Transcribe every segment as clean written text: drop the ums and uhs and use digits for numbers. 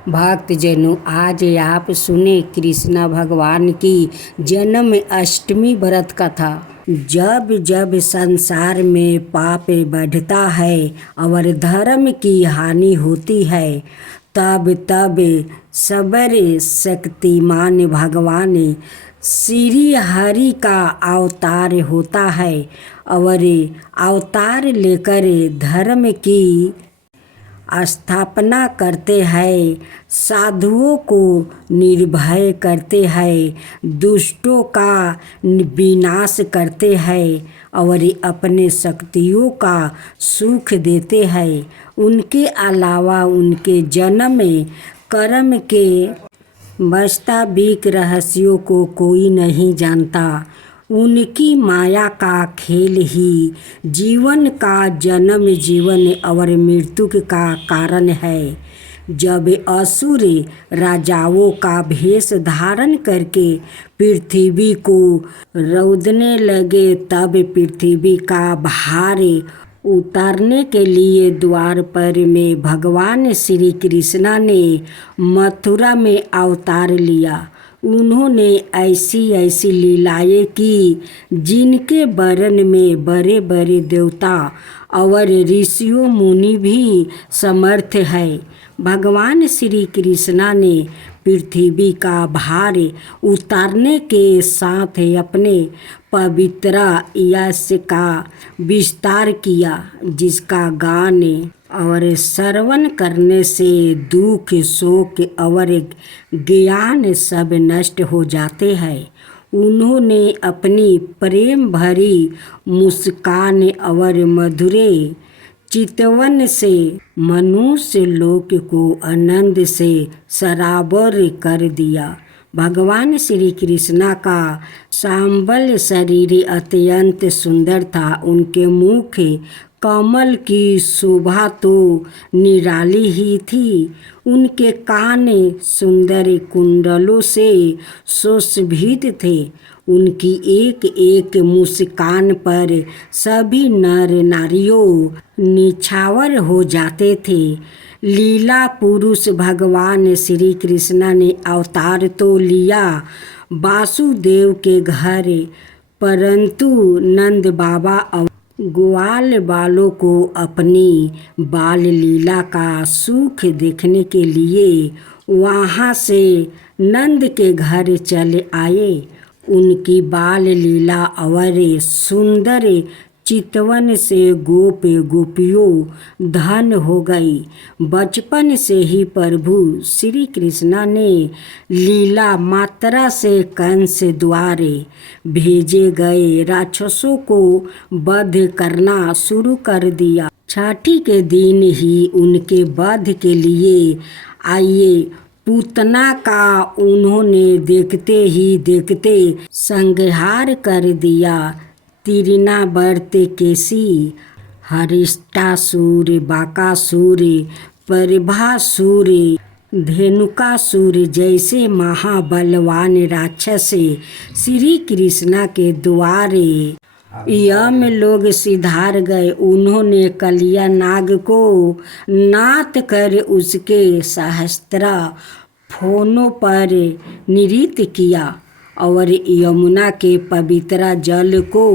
भक्तजनों, आज आप सुने कृष्ण भगवान की जन्म अष्टमी व्रत कथा। जब जब संसार में पाप बढ़ता है और धर्म की हानि होती है, तब तब सबर शक्तिमान भगवान श्री हरि का अवतार होता है और अवतार लेकर धर्म की स्थापना करते हैं, साधुओं को निर्भय करते हैं, दुष्टों का विनाश करते हैं और अपने शक्तियों का सुख देते हैं। उनके अलावा उनके जन्म कर्म के वास्तविक रहस्यों को कोई नहीं जानता। उनकी माया का खेल ही जीवन का जन्म, जीवन और मृत्यु का कारण है। जब असुर राजाओं का भेष धारण करके पृथ्वी को रौंदने लगे, तब पृथ्वी का भार उतारने के लिए द्वार पर में भगवान श्री कृष्ण ने मथुरा में अवतार लिया। उन्होंने ऐसी ऐसी लीलाएं की जिनके वर्णन में बड़े बड़े देवता और ऋषियों मुनि भी समर्थ है। भगवान श्री कृष्ण ने पृथ्वी का भार उतारने के साथ अपने पवित्र यश का विस्तार किया, जिसका गान और श्रवण करने से दुख, शोक और ज्ञान सब नष्ट हो जाते हैं। उन्होंने अपनी प्रेम भरी मुस्कान और मधुरे चितवन से मनुष्य लोक को आनंद से सराबोर कर दिया। भगवान श्री कृष्ण का सांबल शरीर अत्यंत सुंदर था। उनके मुख कमल की शोभा तो निराली ही थी। उनके कान सुंदर कुंडलों से सुशोभित थे। उनकी एक एक मुस्कान पर सभी नर नारियों निछावर हो जाते थे। लीला पुरुष भगवान श्री कृष्ण ने अवतार तो लिया वासुदेव के घर, परंतु नंद बाबा और ग्वाल बालों को अपनी बाल लीला का सुख देखने के लिए वहाँ से नंद के घर चले आए। उनकी बाल लीला और सुंदर चितवन से गोप गोपियों धन हो गई। बचपन से ही प्रभु श्री कृष्ण ने लीला मात्रा से कंस द्वारे भेजे गए राक्षसों को वध करना शुरू कर दिया। छठी के दिन ही उनके वध के लिए आए पूतना का उन्होंने देखते ही देखते संहार कर दिया। तिरनावर्त केसी, हरिष्टासुर, बाकासुर, परिभासुर, धेनुकासुर जैसे महाबलवान राक्षस श्री कृष्ण के द्वारे यम लोग सिधार गए। उन्होंने कलिया नाग को नाथ कर उसके सहस्त्र फोनों पर नृत्य किया और यमुना के पवित्र जल को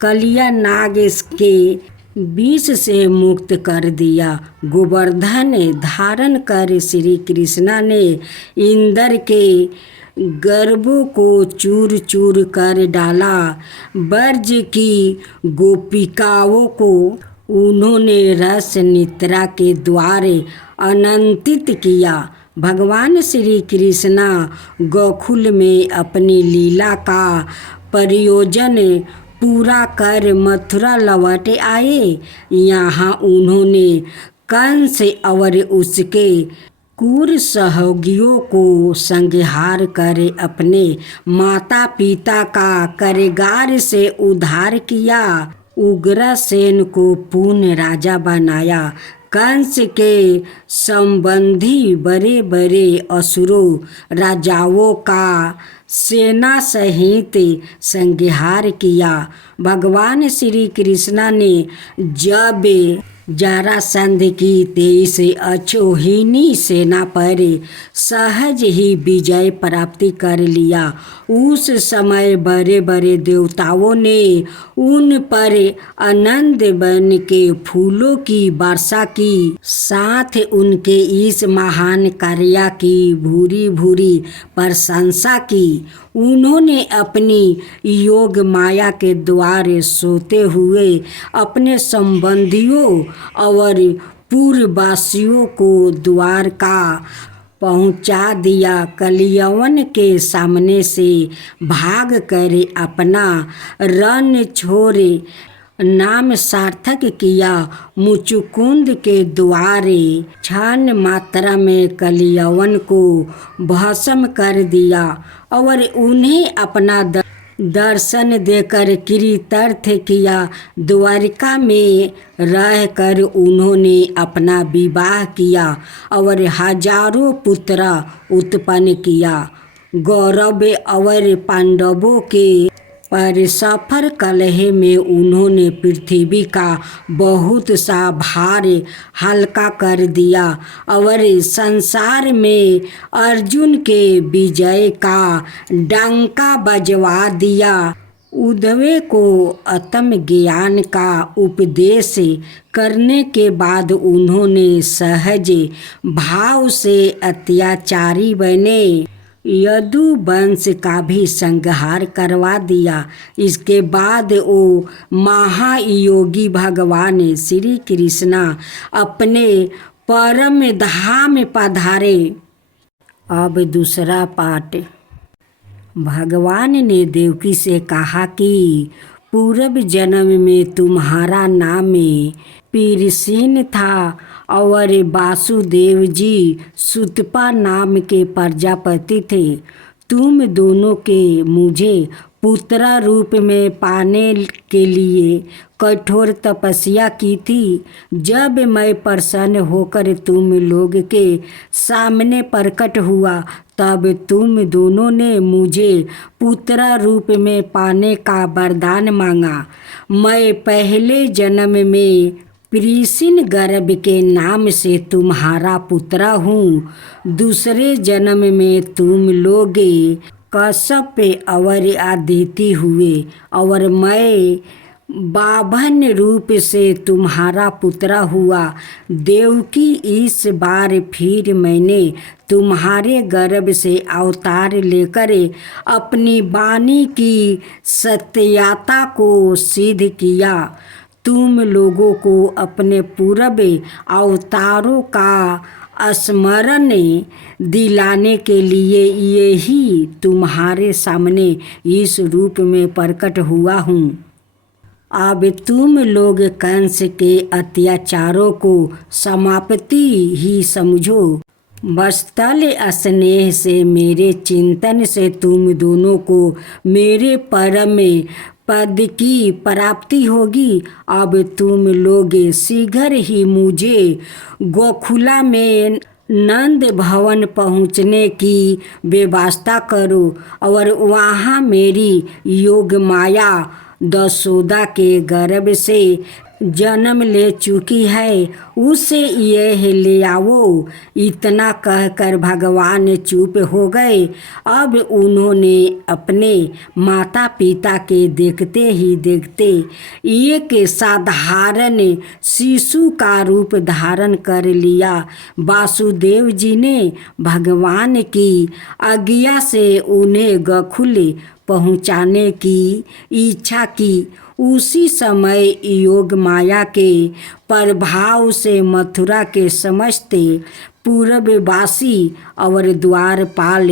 कलिया नाग के विष से मुक्त कर दिया। गोवर्धन धारण कर श्री कृष्ण ने इंद्र के गर्भों को चूर चूर कर डाला। ब्रज की गोपिकाओं को उन्होंने रस निद्रा के द्वारे अनंतित किया। भगवान श्री कृष्ण गोकुल में अपनी लीला का प्रयोजन पूरा कर मथुरा लौट आए। यहाँ उन्होंने कंस और उसके क्रूर सहयोगियों को संहार कर अपने माता पिता का कारागार से उद्धार किया। उग्रसेन को पूर्ण राजा बनाया। कंस के संबंधी बड़े बड़े असुरों राजाओं का सेना सहित संहार किया। भगवान श्री कृष्ण ने जब जरासंध की 23 अक्षौहिणी सेना पर सहज ही विजय प्राप्ति कर लिया। उस समय बड़े बड़े देवताओं ने उन पर आनंद बन के फूलों की वर्षा की, साथ उनके इस महान कार्य की भूरी भूरी प्रशंसा की। उन्होंने अपनी योग माया के द्वारे सोते हुए अपने संबंधियों और पूर्ववासियों को द्वारका पहुंचा दिया। कलियवन के सामने से भाग कर अपना रण छोड़े नाम सार्थक किया। मुचुकुंद के द्वारे क्षण मात्रा में कलियवन को भस्म कर दिया और उन्हें अपना दर्शन देकर कृतार्थ किया। द्वारिका में रहकर उन्होंने अपना विवाह किया और हजारों पुत्र उत्पन्न किया। गौरव और पांडवों के परस्पर कलह में उन्होंने पृथ्वी का बहुत सा भार हल्का कर दिया और संसार में अर्जुन के विजय का डंका बजवा दिया। उद्धव को आत्मज्ञान का उपदेश करने के बाद उन्होंने सहज भाव से अत्याचारी बने यदु वंश का भी संहार करवा दिया। इसके बाद वो महायोगी भगवान श्री कृष्ण अपने परम धाम पधारे। अब दूसरा पाठ। भगवान ने देवकी से कहा कि पूर्व जन्म में तुम्हारा नाम पीरसीन था और वासुदेव जी सुतपा नाम के प्रजापति थे। तुम दोनों के मुझे पुत्र रूप में पाने के लिए कठोर तपस्या की थी। जब मैं प्रसन्न होकर तुम लोग के सामने प्रकट हुआ तब तुम दोनों ने मुझे पुत्र रूप में पाने का वरदान मांगा। मैं पहले जन्म में पीरसीन गर्भ के नाम से तुम्हारा पुत्र हूँ। दूसरे जन्म में तुम लोग कश्यप और अदिति हुए और मैं बाभन रूप से तुम्हारा पुत्र हुआ। देवकी, इस बार फिर मैंने तुम्हारे गर्भ से अवतार लेकर अपनी वाणी की सत्यता को सिद्ध किया। तुम लोगों को अपने पूर्व अवतारों का स्मरण दिलाने के लिए यही तुम्हारे सामने इस रूप में प्रकट हुआ हूँ। अब तुम लोग कंस के अत्याचारों को समाप्ति ही समझो। वत्सल स्नेह से मेरे चिंतन से तुम दोनों को मेरे परम पद की प्राप्ति होगी। अब तुम लोग शीघ्र ही मुझे गोकुला में नंद भवन पहुँचने की व्यवस्था करो और वहाँ मेरी योग माया दशोदा के गर्भ से जन्म ले चुकी है, उसे यह ले आओ। इतना कहकर भगवान चुप हो गए। अब उन्होंने अपने माता पिता के देखते ही देखते एक साधारण शिशु का रूप धारण कर लिया। वासुदेव जी ने भगवान की आज्ञा से उन्हें गोकुल पहुँचाने की इच्छा की। उसी समय योग माया के प्रभाव से मथुरा के समस्त पूर्ववासी और द्वारपाल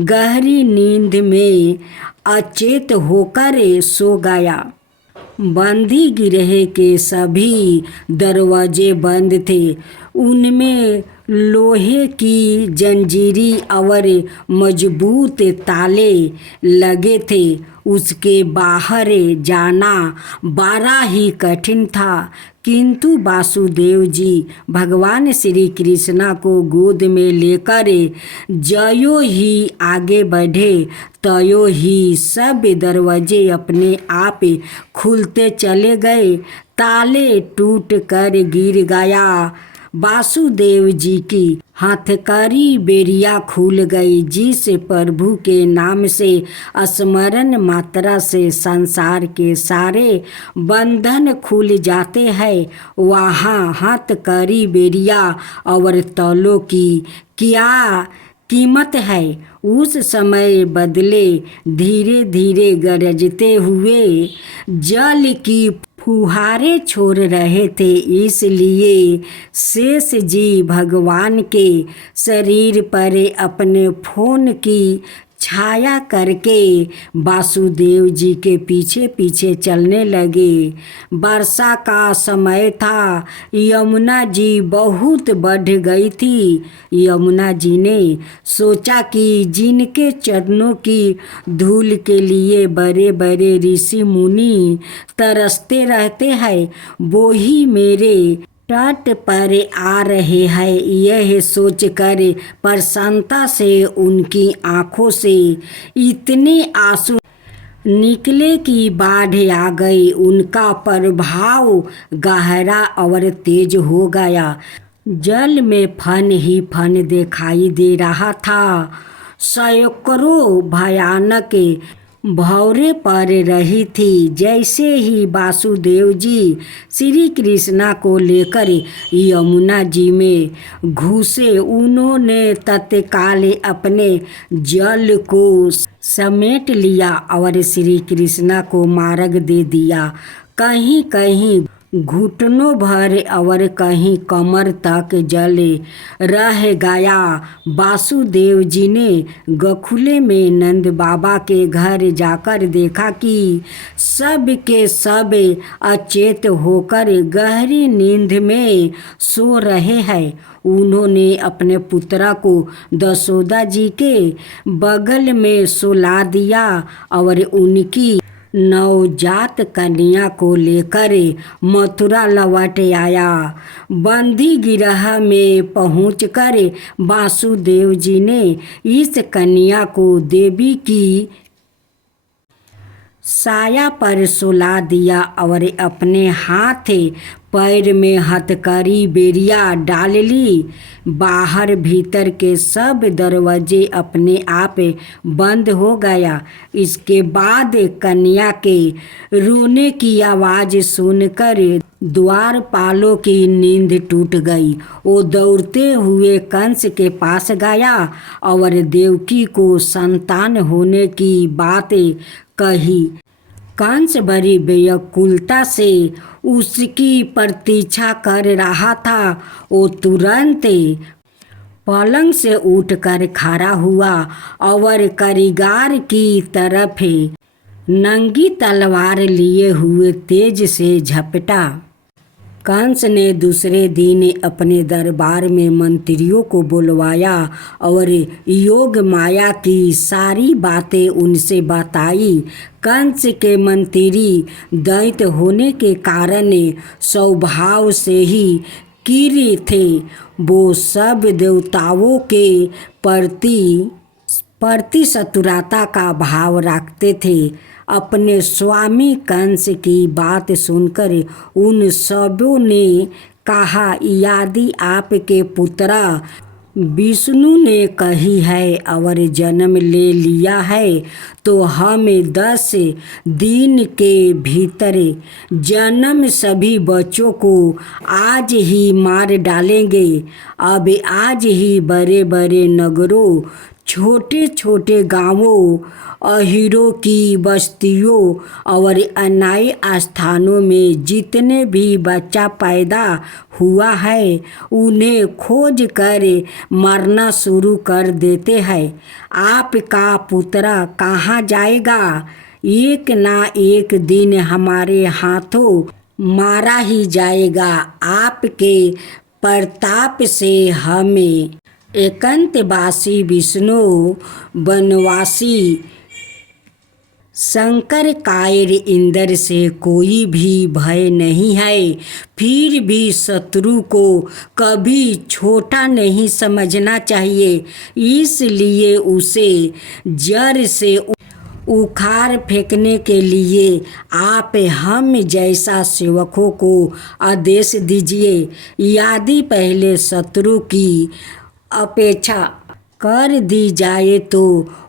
गहरी नींद में अचेत होकर सो गया। बंदी गृह के सभी दरवाजे बंद थे। उनमें लोहे की जंजीरी और मजबूत ताले लगे थे। उसके बाहर जाना बड़ा ही कठिन था, किंतु वासुदेव जी भगवान श्री कृष्ण को गोद में लेकर ज्यो ही आगे बढ़े त्यों ही सब दरवाजे अपने आप खुलते चले गए। ताले टूट कर गिर गया। वासुदेव जी की हथकड़ी बेरिया खुल गई। जिस प्रभु के नाम से स्मरण मात्रा से संसार के सारे बंधन खुल जाते हैं, वहाँ हथकड़ी बेरिया और तौलों की क्या कीमत है। उस समय बदले धीरे धीरे गरजते हुए जल की फुहारे छोड़ रहे थे, इसलिए शेष जी भगवान के शरीर पर अपने फोन की छाया करके वासुदेव जी के पीछे पीछे चलने लगे। वर्षा का समय था। यमुना जी बहुत बढ़ गई थी। यमुना जी ने सोचा कि जिनके चरणों की धूल के लिए बड़े बड़े ऋषि मुनि तरसते रहते हैं, वो ही मेरे तट पर आ रहे हैं। यह सोचकर प्रसन्नता से उनकी आंखों से इतने आंसू निकले कि बाढ़ आ गई। उनका प्रभाव गहरा और तेज हो गया। जल में फन ही फन दिखाई दे रहा था। सैकड़ों भयानक भौरे पड़ रही थी। जैसे ही वासुदेव जी श्री कृष्णा को लेकर यमुना जी में घुसे, उन्होंने तत्काल अपने जल को समेट लिया और श्री कृष्णा को मार्ग दे दिया। कहीं कहीं घुटनों भर और कहीं कमर तक जल रह गया। वासुदेव जी ने गोकुल में नंद बाबा के घर जाकर देखा कि सब के सब अचेत होकर गहरी नींद में सो रहे हैं। उन्होंने अपने पुत्रा को दशोदा जी के बगल में सुला दिया और उनकी नवजात कन्या को लेकर मथुरा लौट आया। बंदी गिरह में पहुंचकर वासुदेव जी ने इस कन्या को देवी की साया पर सुला दिया और अपने हाथ पैर में हथकड़ी बेरिया डाल ली। बाहर भीतर के सब दरवाजे अपने आप बंद हो गया। इसके बाद कन्या के रोने की आवाज़ सुनकर द्वारपालों की नींद टूट गई। वो दौड़ते हुए कंस के पास गया और देवकी को संतान होने की बात कही। कंस बड़ी व्याकुलता से उसकी प्रतीक्षा कर रहा था। वो तुरंत पलंग से उठकर खड़ा हुआ और कारीगर की तरफ नंगी तलवार लिए हुए तेज से झपटा। कंस ने दूसरे दिन अपने दरबार में मंत्रियों को बुलवाया और योग माया की सारी बातें उनसे बताई। कंस के मंत्री दैत्य होने के कारण स्वभाव से ही कीड़ी थे। वो सब देवताओं के प्रति शत्रुता का भाव रखते थे। अपने स्वामी कंस की बात सुनकर उन सबों ने कहा, यदि आपके पुत्र विष्णु ने कही है और जन्म ले लिया है तो हम 10 दिन के भीतर जन्म सभी बच्चों को आज ही मार डालेंगे। अब आज ही बड़े बड़े नगरों, छोटे छोटे गांवों, अहीरों की बस्तियों और अन्य स्थानों में जितने भी बच्चा पैदा हुआ है उन्हें खोज कर मारना शुरू कर देते हैं। आपका पुत्र कहाँ जाएगा? एक ना एक दिन हमारे हाथों मारा ही जाएगा। आपके प्रताप से हमें एकांतवासी विष्णु, वनवासी शंकर, कायर, इंद्र से कोई भी भय नहीं है। फिर भी शत्रु को कभी छोटा नहीं समझना चाहिए, इसलिए उसे जड़ से उखाड़ फेंकने के लिए आप हम जैसा सेवकों को आदेश दीजिए। यदि पहले शत्रु की अपेक्षा कर दी जाए तो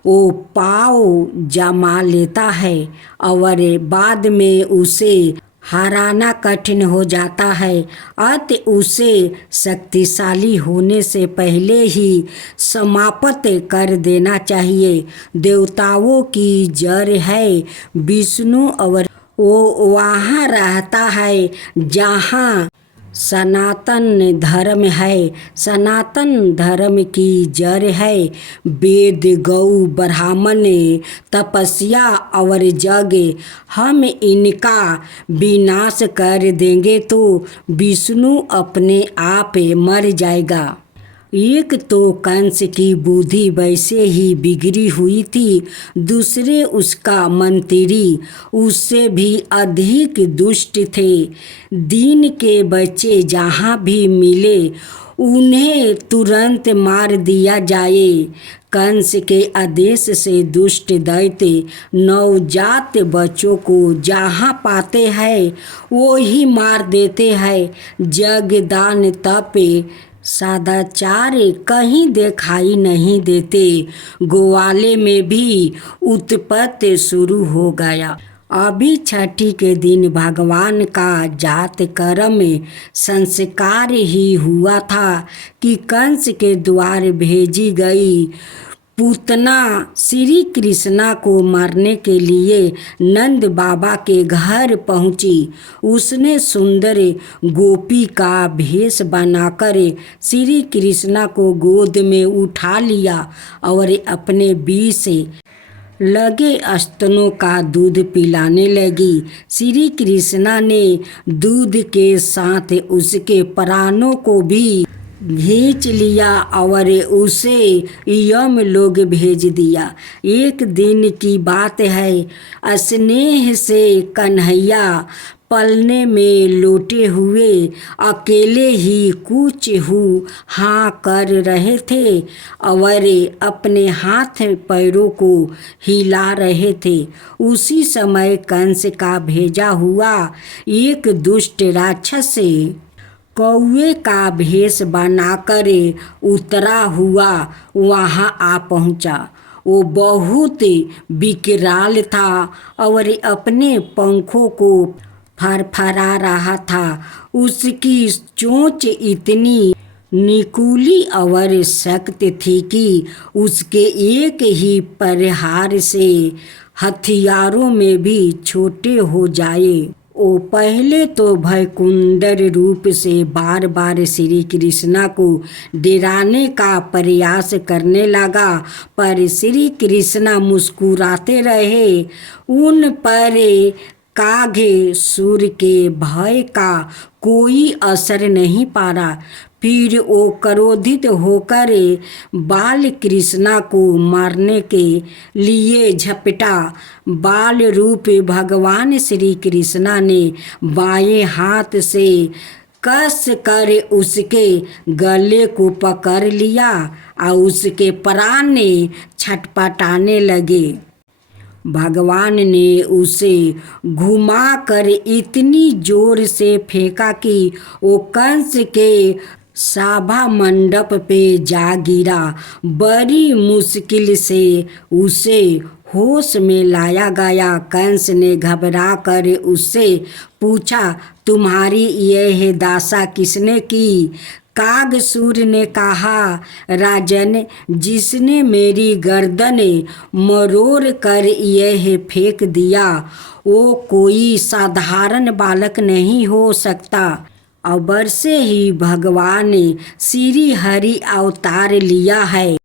वो पाँव जमा लेता है और बाद में उसे हराना कठिन हो जाता है। अतः उसे शक्तिशाली होने से पहले ही समाप्त कर देना चाहिए। देवताओं की जड़ है विष्णु और वो वहाँ रहता है जहाँ सनातन धर्म है। सनातन धर्म की जड़ है वेद, गौ, ब्राह्मण, तपस्या और यज्ञ। हम इनका विनाश कर देंगे तो विष्णु अपने आप मर जाएगा। एक तो कंस की बुद्धि वैसे ही बिगड़ी हुई थी, दूसरे उसका मंत्री उससे भी अधिक दुष्ट थे। दिन के बच्चे जहाँ भी मिले उन्हें तुरंत मार दिया जाए। कंस के आदेश से दुष्ट दैत्य नवजात बच्चों को जहाँ पाते हैं वो ही मार देते हैं। यज्ञ, दान, तप, सदाचार कहीं दिखाई नहीं देते। ग्वाले में भी उत्पत्ति शुरू हो गया। अभी छठी के दिन भगवान का जात कर्म संस्कार ही हुआ था कि कंस के द्वार भेजी गई पूतना श्री कृष्णा को मारने के लिए नंद बाबा के घर पहुंची। उसने सुंदर गोपी का भेष बनाकर श्री कृष्णा को गोद में उठा लिया और अपने विष लगे स्तनों का दूध पिलाने लगी। श्री कृष्णा ने दूध के साथ उसके प्राणों को भी खींच लिया और उसे यम लोग भेज दिया। एक दिन की बात है, स्नेह से कन्हैया पलने में लौटे हुए अकेले ही कुछ हाँ कर रहे थे और अपने हाथ पैरों को हिला रहे थे। उसी समय कंस का भेजा हुआ एक दुष्ट राक्षस कौवे का भेष बनाकर उतरा हुआ वहाँ आ पहुँचा। वो बहुत विकराल था और अपने पंखों को फरफरा रहा था। उसकी चोंच इतनी निकुली और सख्त थी कि उसके एक ही प्रहार से हथियारों में भी छोटे हो जाए। वो पहले तो भयंकर रूप से बार बार श्री कृष्णा को डराने का प्रयास करने लगा, पर श्री कृष्णा मुस्कुराते रहे। उन पर काघे सूर के भय का कोई असर नहीं पड़ा। फिर वो क्रोधित होकर बाल कृष्णा को मारने के लिए झपटा। बाल रूप भगवान श्री कृष्णा ने बाएं हाथ से कस कर उसके गले को पकड़ लिया और उसके प्राण छटपटाने लगे। भगवान ने उसे घुमाकर इतनी जोर से फेंका कि वो कंस के सभा मंडप पे जा गिरा। बड़ी मुश्किल से उसे होश में लाया गया। कंस ने घबरा कर उससे पूछा, तुम्हारी यह दशा किसने की? कागसूर ने कहा, राजन, जिसने मेरी गर्दन मरोड़ कर यह फेंक दिया वो कोई साधारण बालक नहीं हो सकता। अबर से ही भगवान श्री हरि अवतार लिया है।